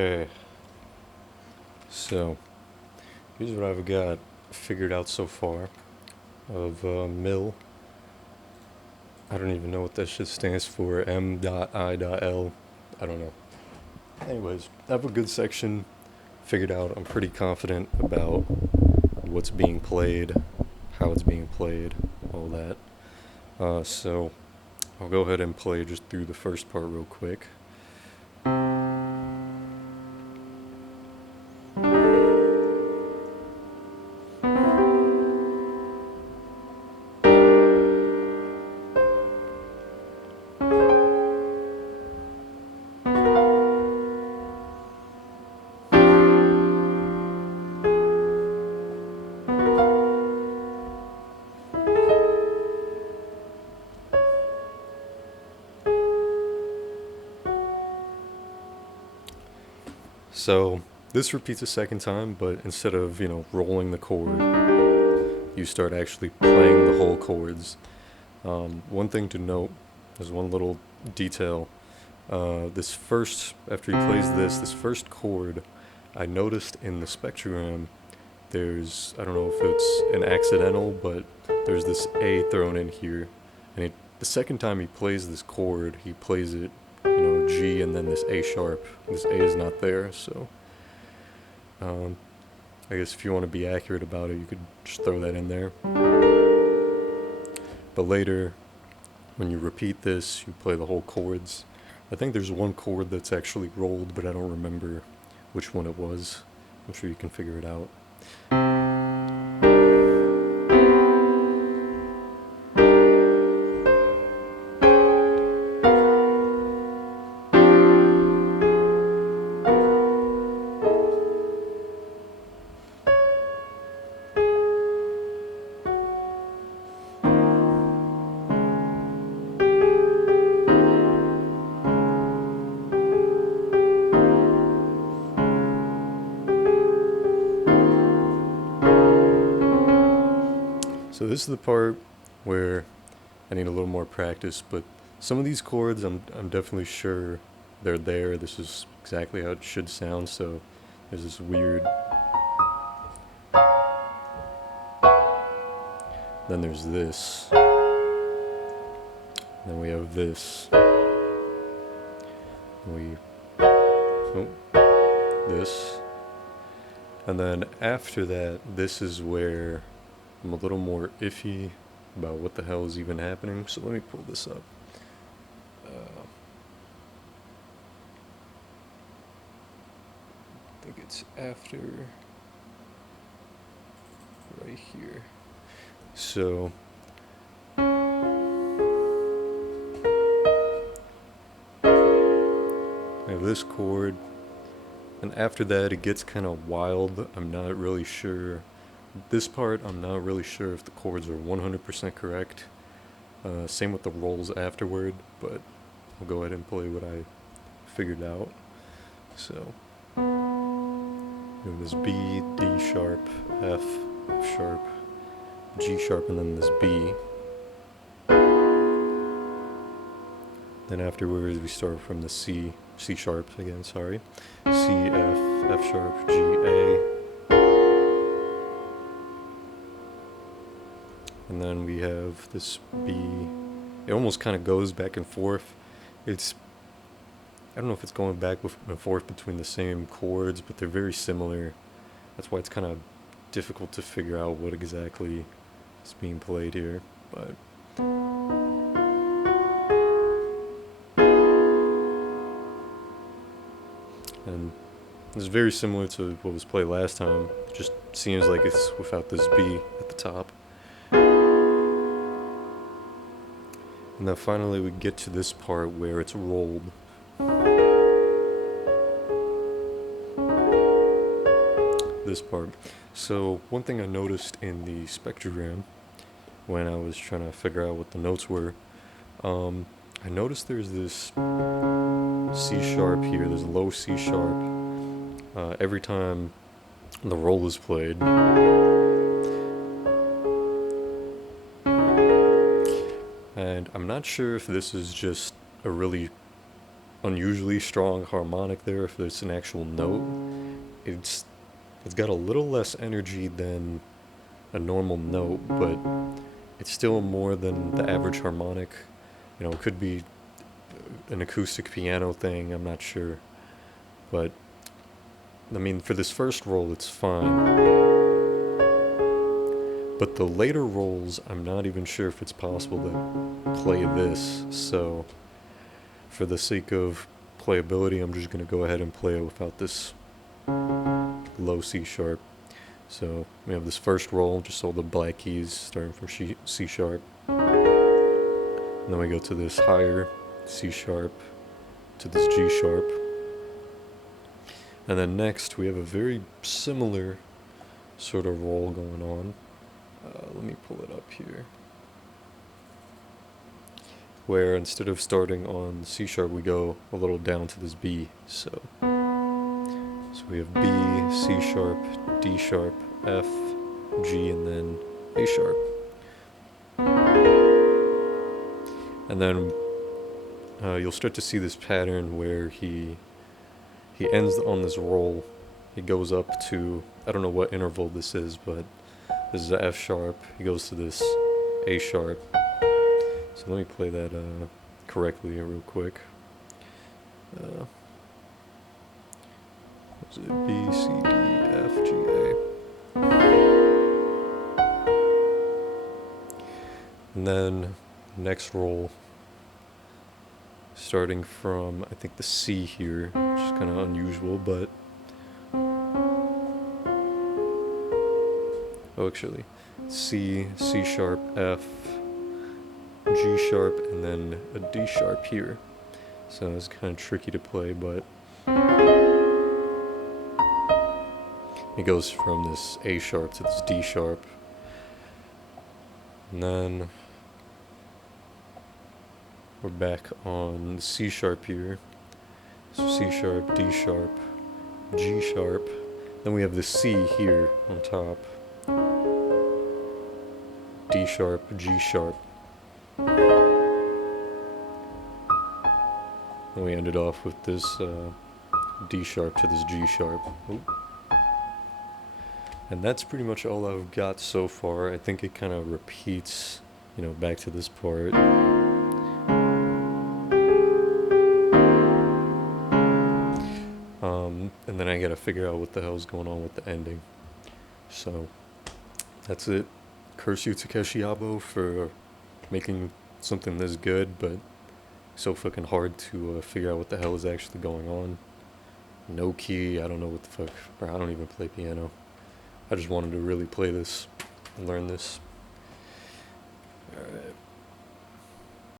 Okay, so here's what I've got figured out so far of M.I.L. I don't even know what that shit stands for. M.I.L. I don't know. Anyways, I have a good section figured out. I'm pretty confident about what's being played, how it's being played, all that. So I'll go ahead and play just through the first part real quick. So this repeats a second time, but instead of, rolling the chord, you start actually playing the whole chords. One thing to note, there's one little detail. After he plays this first chord, I noticed in the spectrogram, I don't know if it's an accidental, but there's this A thrown in here. And the second time he plays this chord, he plays it, G and then this A sharp. This A is not there, so I guess if you want to be accurate about it, you could just throw that in there. But later, when you repeat this, you play the whole chords. I think there's one chord that's actually rolled, but I don't remember which one it was. I'm sure you can figure it out. So this is the part where I need a little more practice, but some of these chords I'm definitely sure they're there. This is exactly how it should sound, so there's this weird... Then there's this. Then we have this. This. And then after that, this is where I'm a little more iffy about what the hell is even happening. So let me pull this up. I think it's after right here. So I have this chord, and after that it gets kind of wild. I'm not really sure. This part, I'm not really sure if the chords are 100% correct. Same with the rolls afterward, but I'll go ahead and play what I figured out. So, this B, D sharp, F, F sharp, G sharp, and then this B. Then afterwards, we start from the C sharp again, sorry. C, F, F sharp, G, A. And then we have this B. It almost kind of goes back and forth. I don't know if it's going back and forth between the same chords, but they're very similar. That's why it's kind of difficult to figure out what exactly is being played here. But and it's very similar to what was played last time. It just seems like it's without this B at the top. And then finally we get to this part where it's rolled. This part. So one thing I noticed in the spectrogram when I was trying to figure out what the notes were, I noticed there's this C sharp here, there's a low C sharp every time the roll is played. And I'm not sure if this is just a really unusually strong harmonic there, if it's an actual note. It's it's got a little less energy than a normal note, but it's still more than the average harmonic. You know, it could be an acoustic piano thing, I'm not sure. But, I mean, for this first roll, it's fine. But the later rolls, I'm not even sure if it's possible to play this, so for the sake of playability, I'm just going to go ahead and play it without this low C sharp. So we have this first roll, just all the black keys starting from C sharp. And then we go to this higher C sharp to this G sharp. And then next we have a very similar sort of roll going on. Let me pull it up here. Where instead of starting on C sharp, we go a little down to this B. So we have B, C sharp, D sharp, F, G, and then A sharp. And then you'll start to see this pattern where he ends on this roll. He goes up to, I don't know what interval this is, but this is the F sharp. He goes to this A sharp. So let me play that correctly real quick. Was it B, C, D, F, G, A? And then next roll, starting from I think the C here, which is kind of unusual, but actually, C, C sharp, F, G sharp, and then a D sharp here. So it's kind of tricky to play, but it goes from this A sharp to this D sharp. And then we're back on C sharp here. So C sharp, D sharp, G sharp. Then we have the C here on top. D sharp, G sharp. And we ended off with this D sharp to this G sharp. Oop. And that's pretty much all I've got so far. I think it kind of repeats, you know, back to this part. And then I gotta figure out what the hell's going on with the ending. So, that's it. Curse you, Takeshi, for making something this good, but so fucking hard to figure out what the hell is actually going on. No key, I don't know what the fuck. Bro, I don't even play piano. I just wanted to really play this and learn this. Alright.